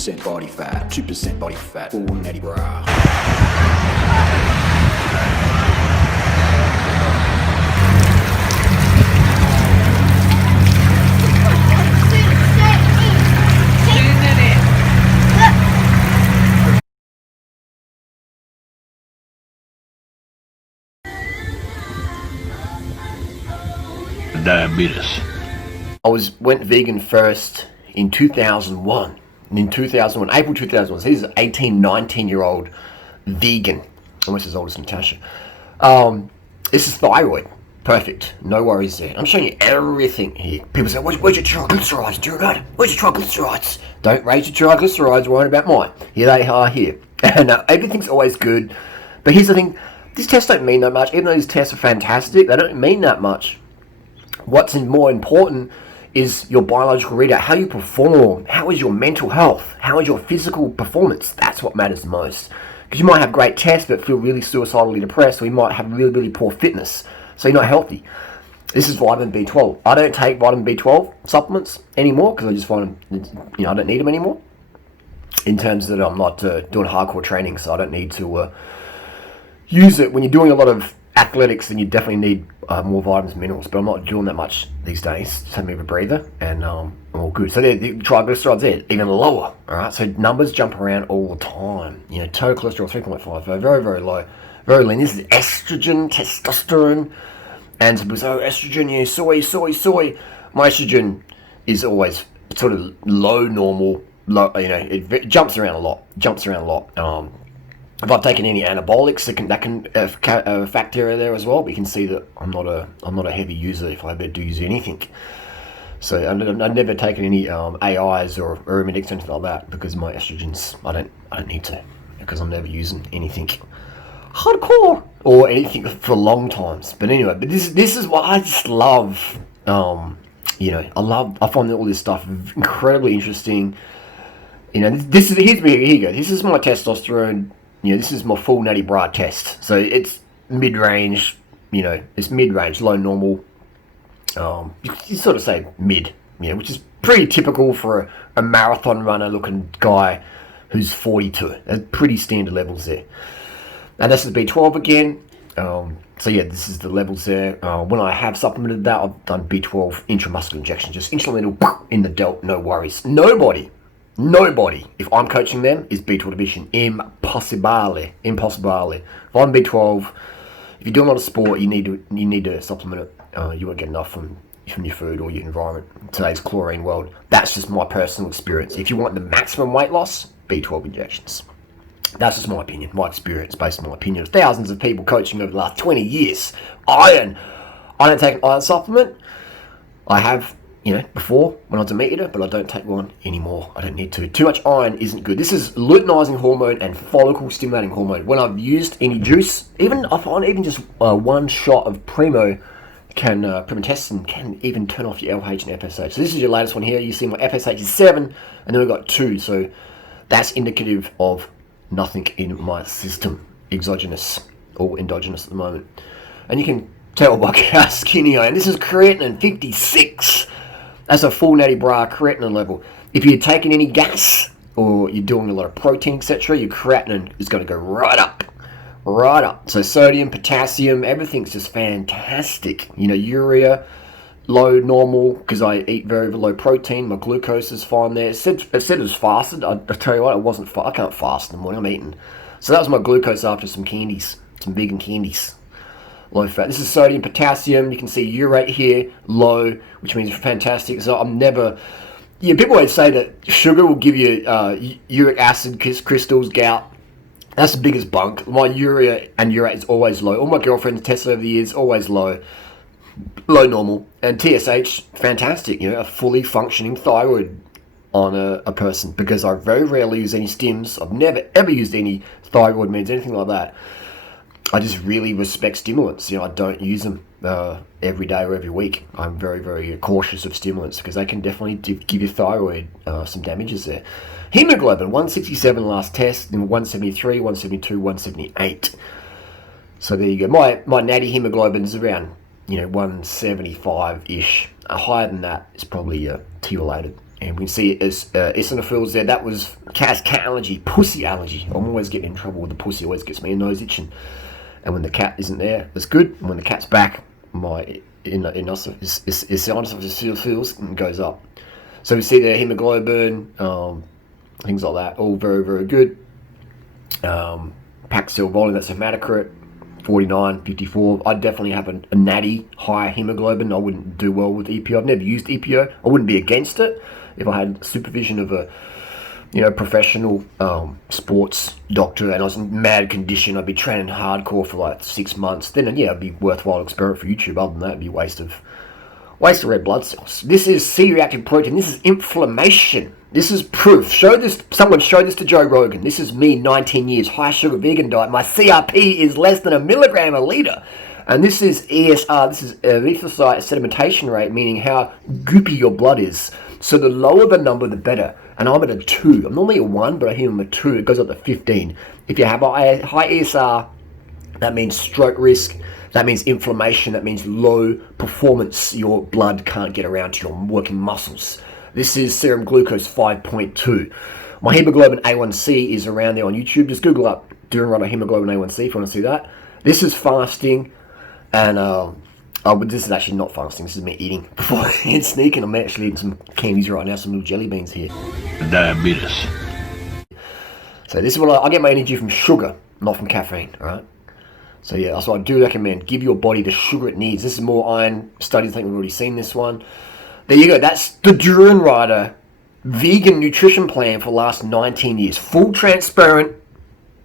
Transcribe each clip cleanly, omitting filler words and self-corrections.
2% body fat, 2% body fat, full natty bra. Diabetes. I went vegan first in 2001. April 2001. So he's an 18, 19-year-old vegan. Almost as old as Natasha. This is thyroid. Perfect. No worries there. I'm showing you everything here. People say, where's your triglycerides, durianrider? Where's your triglycerides? Don't raise your triglycerides, worry about mine. Here they are here. And everything's always good. But here's the thing. These tests don't mean that much. Even though these tests are fantastic, they don't mean that much. What's more important is your biological readout, how you perform, how is your mental health, how is your physical performance. That's what matters the most. Because you might have great tests but feel really suicidally depressed, or you might have really, really poor fitness, so you're not healthy. This is vitamin B12. I don't take vitamin B12 supplements anymore because I just find them, I don't need them anymore. In terms that I'm not doing hardcore training, so I don't need to use it. When you're doing a lot of athletics, then you definitely need more vitamins and minerals, but I'm not doing that much these days. Just have me a breather, and I'm all good. So the triglycerides there, even lower, all right? So numbers jump around all the time. Total cholesterol, 3.5, very, very low, very lean. This is estrogen, testosterone, and some people say, estrogen, soy. My estrogen is always sort of low, normal, low, it jumps around a lot. If I've taken any anabolics, that can factor there as well. But you can see that I'm not a heavy user if I ever do use anything. So I've never taken any AIs or aromatics or anything like that because my estrogens, I don't need to, because I'm never using anything hardcore or anything for long times. But anyway, this is what I just love. I find all this stuff incredibly interesting. Here you go. This is my testosterone. This is my full natty bra test. So it's mid-range, it's mid-range, low normal. You sort of say mid, which is pretty typical for a marathon runner looking guy who's 42. That's pretty standard levels there. And this is B12 again. This is the levels there. When I have supplemented that, I've done B12 intramuscular injection, just instrumental in the delt, no worries. Nobody, if I'm coaching them, is B12 deficient. Impossibile. If I'm B12, if you're doing a lot of sport, you need to supplement it. You won't get enough from your food or your environment. In today's chlorine world, that's just my personal experience. If you want the maximum weight loss, B12 injections. That's just my opinion, my experience, based on my opinion of thousands of people coaching over the last 20 years. Iron. I don't take an iron supplement. I have, before when I was a meat eater, but I don't take one anymore. I don't need to. Too much iron isn't good. This is luteinizing hormone and follicle stimulating hormone. When I've used any juice, I find just one shot of Promethazine can even turn off your LH and FSH. So this is your latest one here. You see my FSH is 7, and then we've got 2. So that's indicative of nothing in my system, exogenous or endogenous at the moment. And you can tell by how skinny I am. This is creatinine 56. That's a full natty bra creatinine level. If you're taking any gas or you're doing a lot of protein, etc., your creatinine is going to go right up. So sodium, potassium, everything's just fantastic. Urea, low, normal, because I eat very, very low protein. My glucose is fine there. It said it was fasted. I tell you what, I can't fast in the morning. I'm eating. So that was my glucose after some candies, some vegan candies. Low fat. This is sodium, potassium. You can see urate here, low, which means fantastic. So I'm never... people always say that sugar will give you uric acid crystals, gout. That's the biggest bunk. My urea and urate is always low. All my girlfriends tested over the years, always low. Low normal. And TSH, fantastic. A fully functioning thyroid on a person, because I very rarely use any stims. I've never ever used any thyroid meds, anything like that. I just really respect stimulants. I don't use them every day or every week. I'm very, very cautious of stimulants because they can definitely give your thyroid some damages there. Hemoglobin, 167 last test, and 173, 172, 178. So there you go. My natty hemoglobin is around 175-ish. Higher than that is probably T-related. And we can see it as eosinophils there. That was cat allergy, pussy allergy. I'm always getting in trouble with the pussy. Always gets me a nose itching. And when the cat isn't there, that's good. And when the cat's back, my eosinophils goes up. So we see the hemoglobin, things like that, all very, very good. Packed cell volume, that's hematocrit, 49, 54. I'd definitely have a natty, higher hemoglobin. I wouldn't do well with EPO. I've never used EPO. I wouldn't be against it if I had supervision of a professional sports doctor and I was in mad condition. I'd be training hardcore for like 6 months. Then yeah, it'd be worthwhile experiment for YouTube. Other than that, it'd be waste of red blood cells. This is C-reactive protein. This is inflammation. This is proof. Someone show this to Joe Rogan. This is me, 19 years, high sugar vegan diet. My CRP is less than 1 milligram a litre. And this is ESR, this is erythrocyte sedimentation rate, meaning how goopy your blood is. So the lower the number, the better. And I'm at a 2. I'm normally a 1, but I hear I'm a 2. It goes up to 15. If you have a high ESR, that means stroke risk. That means inflammation. That means low performance. Your blood can't get around to your working muscles. This is serum glucose 5.2. My hemoglobin A1C is around there on YouTube. Just Google up durianrider hemoglobin A1C if you want to see that. This is fasting, and but this is actually not fasting. This is me eating before and sneaking. I'm actually eating some candies right now, some little jelly beans here. Diabetes. So this is what I get my energy from sugar, not from caffeine. All right. So yeah, that's what I do recommend. Give your body the sugar it needs. This is more iron studies. I think we've already seen this one. There you go. That's the durianrider vegan nutrition plan for the last 19 years. Full transparent.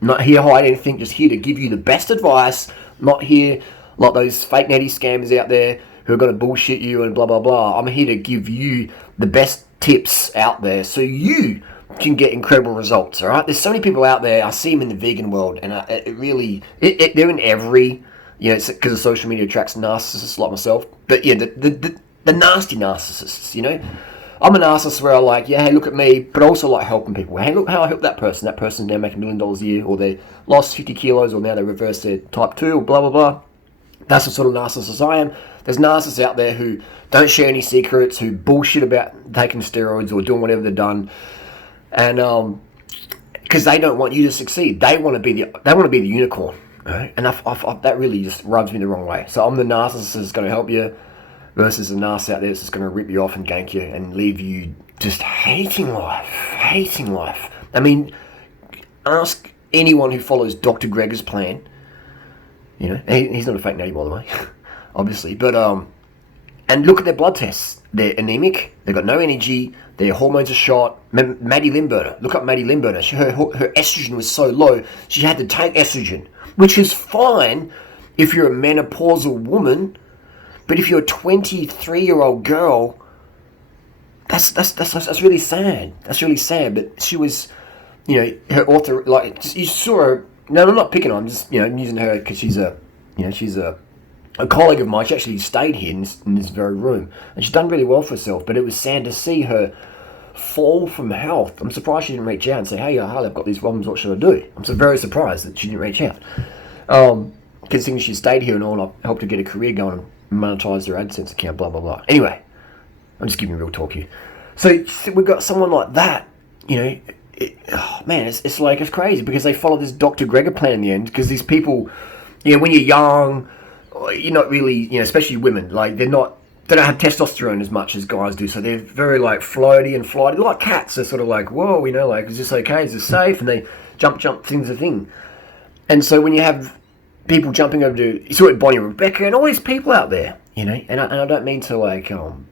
Not here to hide anything. Just here to give you the best advice. Not here like those fake natty scammers out there who are going to bullshit you and blah, blah, blah. I'm here to give you the best tips out there so you can get incredible results, all right? There's so many people out there. I see them in the vegan world, and they're in every, it's because of social media attracts narcissists like myself. But yeah, the nasty narcissists, I'm a narcissist where I like, yeah, hey, look at me, but also like helping people. Hey, look how I helped that person. That person's now making $1 million a year, or they lost 50 kilos, or now they reversed their type 2, or blah, blah, blah. That's the sort of narcissist I am. There's narcissists out there who don't share any secrets, who bullshit about taking steroids or doing whatever they've done, and because they don't want you to succeed. They want to be the unicorn, right? And that really just rubs me the wrong way. So I'm the narcissist that's going to help you, versus the narcissist out there that's just going to rip you off and gank you and leave you just hating life. I mean, ask anyone who follows Dr. Greger's plan. He's not a fake natty, by the way, obviously. But and look at their blood tests. They're anemic. They've got no energy. Their hormones are shot. Maddie Limburner. Look up Maddie Limburner. Her estrogen was so low, she had to take estrogen, which is fine if you're a menopausal woman. But if you're a 23-year-old girl, that's really sad. That's really sad. But she was, her author, like, you saw her. No, I'm not picking on. I'm just, I'm using her because she's a colleague of mine. She actually stayed here in this very room, and she's done really well for herself. But it was sad to see her fall from health. I'm surprised she didn't reach out and say, "Hey, Harley, I've got these problems. What should I do?" I'm so very surprised that she didn't reach out. Considering she stayed here and all, I helped her get a career going and monetize her AdSense account. Blah blah blah. Anyway, I'm just giving you real talk here. So we've got someone like that. It's like, it's crazy because they follow this Dr. Greger plan in the end, because these people, when you're young, you're not really, especially women, like they don't have testosterone as much as guys do, so they're very like floaty and flighty, like cats. They're sort of like, whoa, like, is this okay? Is this safe? And they jump, things a thing. And so when you have people jumping over to, you saw it Bonnie and Rebecca and all these people out there, and I don't mean to like, I'm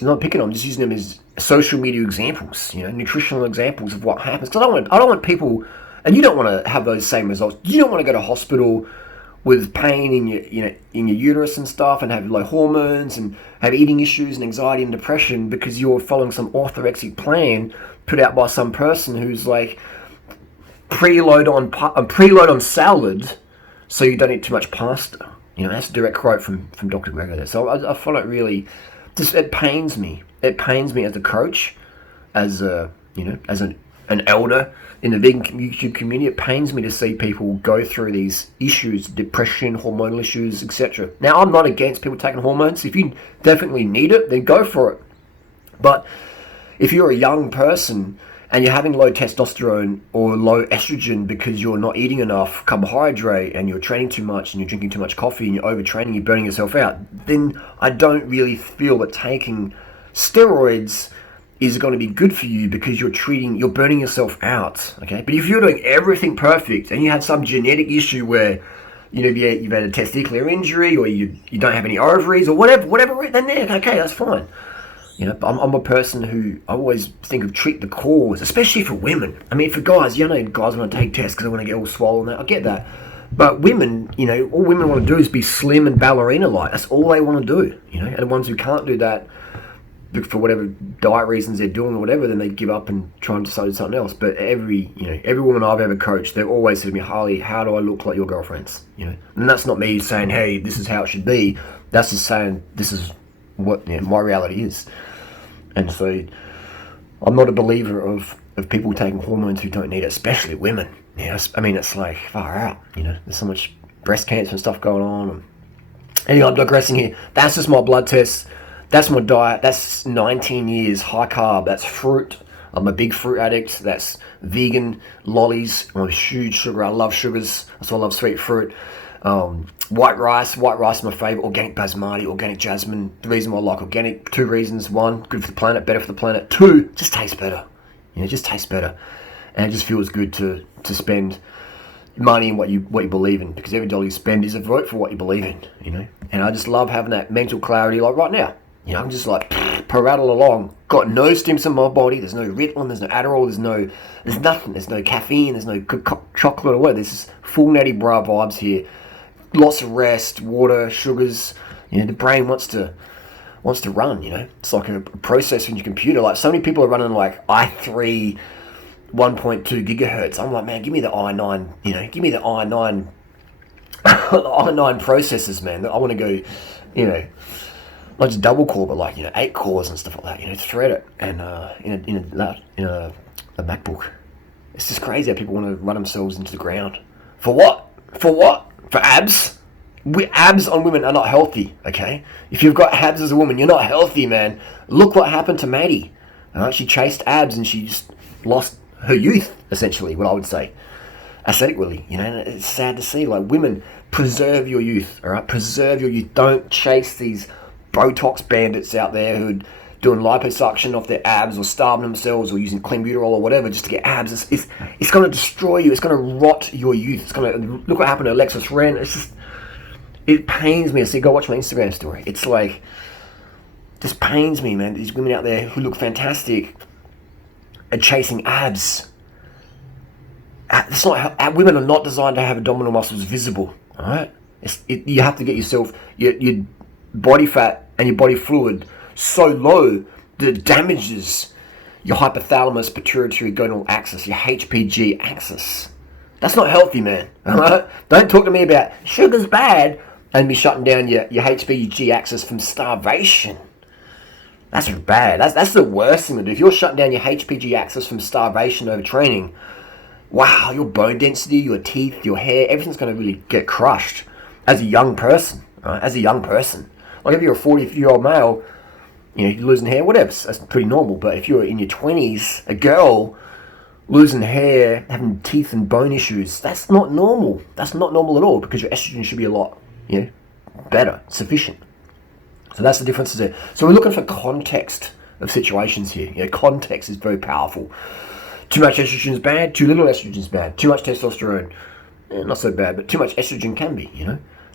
not picking on, I'm just using them as social media examples, nutritional examples of what happens. Because I don't want people, and you don't want to have those same results. You don't want to go to hospital with pain in your uterus and stuff, and have low hormones and have eating issues and anxiety and depression because you're following some orthorexic plan put out by some person who's like preload on salad so you don't eat too much pasta. That's a direct quote from Dr. Greger there. So I find it really, it pains me. It pains me as a coach, as an elder in the vegan YouTube community. It pains me to see people go through these issues, depression, hormonal issues, etc. Now, I'm not against people taking hormones. If you definitely need it, then go for it. But if you're a young person and you're having low testosterone or low estrogen because you're not eating enough carbohydrate and you're training too much and you're drinking too much coffee and you're overtraining, you're burning yourself out, then I don't really feel that taking steroids is going to be good for you because you're burning yourself out, okay? But if you're doing everything perfect and you have some genetic issue where, you've had a testicular injury or you don't have any ovaries or whatever, then okay, that's fine. But I'm a person who I always think of treat the cause, especially for women. I mean, for guys, guys want to take tests because they want to get all swollen. I get that. But women, all women want to do is be slim and ballerina-like. That's all they want to do, And the ones who can't do that, for whatever diet reasons they're doing or whatever, then they give up and try and decide something else. But every woman I've ever coached, they've always said to me, Harley, how do I look like your girlfriends? And that's not me saying, hey, this is how it should be. That's just saying, this is what my reality is. And so I'm not a believer of people taking hormones who don't need it, especially women. I mean, it's like far out, there's so much breast cancer and stuff going on. Anyway, I'm digressing here. That's just my blood test. That's my diet. That's 19 years high carb. That's fruit. I'm a big fruit addict. That's vegan lollies. I'm a huge sugar. I love sugars. That's why I love sweet fruit. White rice. White rice is my favorite. Organic basmati, organic jasmine. The reason why I like organic, 2 reasons. 1, good for the planet, better for the planet. 2, just tastes better. It just tastes better. And it just feels good to spend money in what you believe in, because every dollar you spend is a vote for what you believe in, And I just love having that mental clarity like right now. I'm just like rattle along. Got no stims in my body. There's no Ritalin. There's no Adderall. There's nothing. There's no caffeine. There's no chocolate or whatever. There's just full natty bra vibes here. Lots of rest, water, sugars. The brain wants to run. It's like a processor in your computer. Like so many people are running like i3, 1.2 gigahertz. I'm like, man, give me the i9. Give me the i9, the i9 processors, man. I want to go, not just double core, but like 8 cores and stuff like that. Thread it and in a MacBook. It's just crazy how people want to run themselves into the ground. For what? For abs? Abs on women are not healthy. Okay, if you've got abs as a woman, you're not healthy, man. Look what happened to Maddie. She chased abs and she just lost her youth. Essentially, what I would say, aesthetically. And it's sad to see. Like women, preserve your youth. All right, preserve your youth. Don't chase these Botox bandits out there who are doing liposuction off their abs or starving themselves or using clenbuterol or whatever just to get abs. It's going to destroy you. It's going to rot your youth. It's going to look what happened to Alexis Ren. It pains me. Go watch my Instagram story. It's like, this pains me, man. These women out there who look fantastic are chasing abs. It's not. Women are not designed to have abdominal muscles visible. All right. You have to get yourself your body fat and your body fluid so low that it damages your hypothalamus pituitary gonadal axis, your HPG axis. That's not healthy, man. Alright? Don't talk to me about sugar's bad and be shutting down your HPG axis from starvation. That's bad. That's the worst thing to do. If you're shutting down your HPG axis from starvation over training, wow, your bone density, your teeth, your hair, everything's going to really get crushed as a young person. Right? As a young person. Like if you're a 40-year-old male, you're losing hair, whatever, that's pretty normal. But if you're in your 20s, a girl losing hair, having teeth and bone issues, that's not normal. That's not normal at all, because your estrogen should be a lot, better, sufficient. So that's the difference there. So we're looking for context of situations here. Context is very powerful. Too much estrogen is bad. Too little estrogen is bad. Too much testosterone, not so bad, but too much estrogen can be,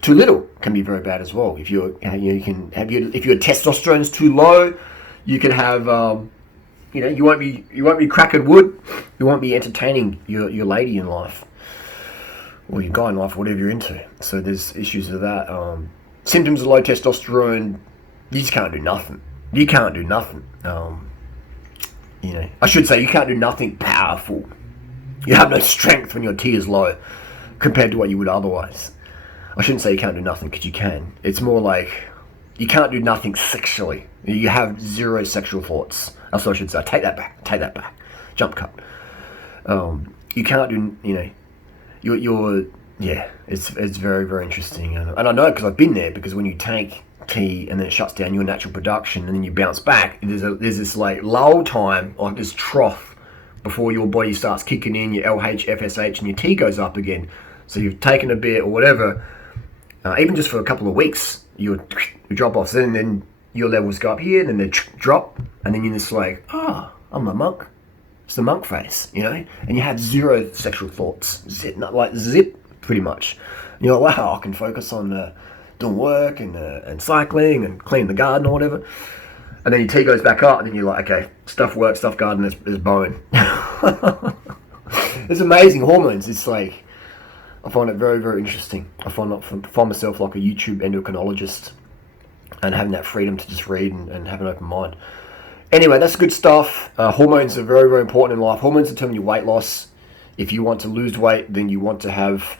Too little can be very bad as well. If your testosterone is too low, you can have you won't be cracking wood. You won't be entertaining your lady in life or your guy in life, whatever you're into. So there's issues with that. Symptoms of low testosterone, you just can't do nothing. You can't do nothing. I should say you can't do nothing powerful. You have no strength when your T is low compared to what you would otherwise. I shouldn't say you can't do nothing, because you can. It's more like you can't do nothing sexually. You have zero sexual thoughts. That's what I should say. Take that back. Jump cut. You can't do, it's very, very interesting. And I know, because I've been there, because when you take T, and then it shuts down your natural production, and then you bounce back. There's this like lull time, like this trough, before your body starts kicking in, your LH, FSH, and your T goes up again. So you've taken a bit or whatever, even just for a couple of weeks, you drop off, and then your levels go up here, and then they drop, and then you're just like, I'm a monk. It's the monk face, you know? And you have zero sexual thoughts. Zip, pretty much. And you're like, wow, I can focus on doing work and cycling and cleaning the garden or whatever. And then your T goes back up, and then you're like, okay, stuff work, stuff garden is bone. It's amazing hormones. It's like, I find it very, very interesting. I find myself like a YouTube endocrinologist and having that freedom to just read and have an open mind. Anyway, that's good stuff. Hormones are very, very important in life. Hormones determine your weight loss. If you want to lose weight, then you want to have,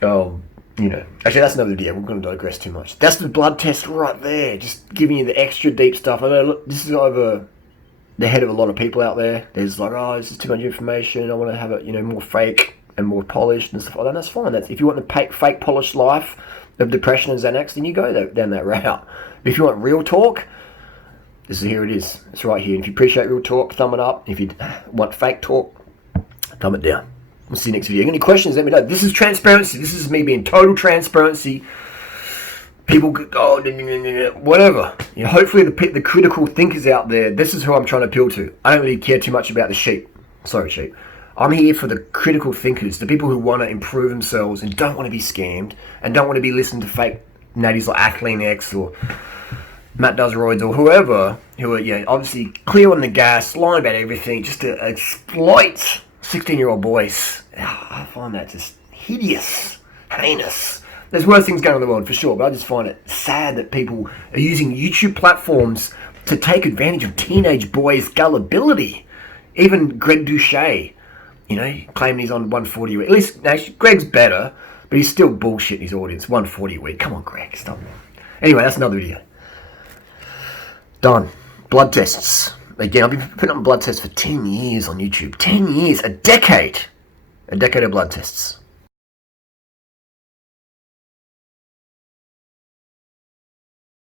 actually that's another video. We're going to digress too much. That's the blood test right there. Just giving you the extra deep stuff. I know, look, this is over the head of a lot of people out there. There's like, this is too much information. I want to have it, more fake and more polished and stuff like that. That's fine. If you want the fake polished life of depression and Xanax, then you go down that route. But if you want real talk, here it is. It's right here. If you appreciate real talk, thumb it up. If you want fake talk, thumb it down. We'll see you next video. Any questions, let me know. This is transparency. This is me being total transparency. People go, whatever. Hopefully the critical thinkers out there, this is who I'm trying to appeal to. I don't really care too much about the sheep. Sorry, sheep. I'm here for the critical thinkers, the people who want to improve themselves and don't want to be scammed and don't want to be listening to fake natties like Athlean X or Matt Does Roids or whoever, who are obviously clear on the gas, lying about everything, just to exploit 16-year-old boys. I find that just hideous, heinous. There's worse things going on in the world for sure, but I just find it sad that people are using YouTube platforms to take advantage of teenage boys' gullibility. Even Greg Douchet, claiming he's on 140 a week. At least, actually, Greg's better, but he's still bullshitting his audience. 140 a week. Come on, Greg, stop. Anyway, that's another video. Done. Blood tests. Again, I've been putting up blood tests for 10 years on YouTube. 10 years. A decade. A decade of blood tests.